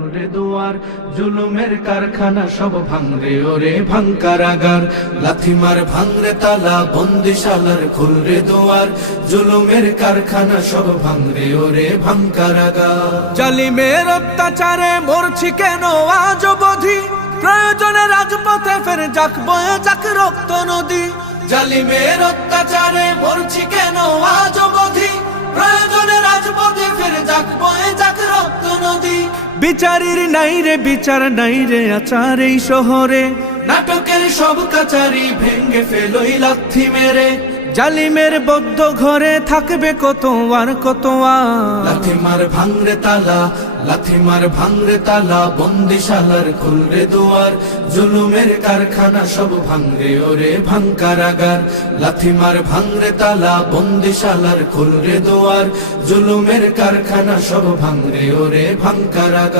খুলরে দুয়ার, জুলুমের কারখানা সব ভাঙরে ওরে ভাঙকারাগার। লাথি মার ভাঙরে তালা, বন্দিশালার খুলরে দুয়ার, জুলুমের কারখানা সব ভাঙরে ওরে ভাঙকারাগার। জালিমের অত্যাচারে মরছি কেন আজ অবধি, প্রয়োজনে রাজপথে ফের যাক বয়ে যাক রক্ত নদী। জালিমের অত্যাচারে মরছি কেন আজ অবধি, প্রয়োজনে রাজপথে ফের যাক বয়ে যাক রক্ত নদী। বিচারের নাই রে বিচার নাই রে আচার এই শহরে, নাটকের সব কাচারি ভেঙ্গে ফেলোই লাথি মেরে। জালিমের বদ্ধ ঘরে থাকবে কত আর কত আর। লাথি মার ভাঙরে তালা, লাথি মার ভাঙরে তালা, বন্দিশালার খুলরে দুয়ার, জুলুমের কারখানা সব ভাঙরে ওরে ভাঙকারাগার। লাথি মার ভাঙরে তালা, বন্দিশালার খুলরে দুয়ার, জুলুমের কারখানা সব ভাঙরে ওরে ভাঙকারাগার।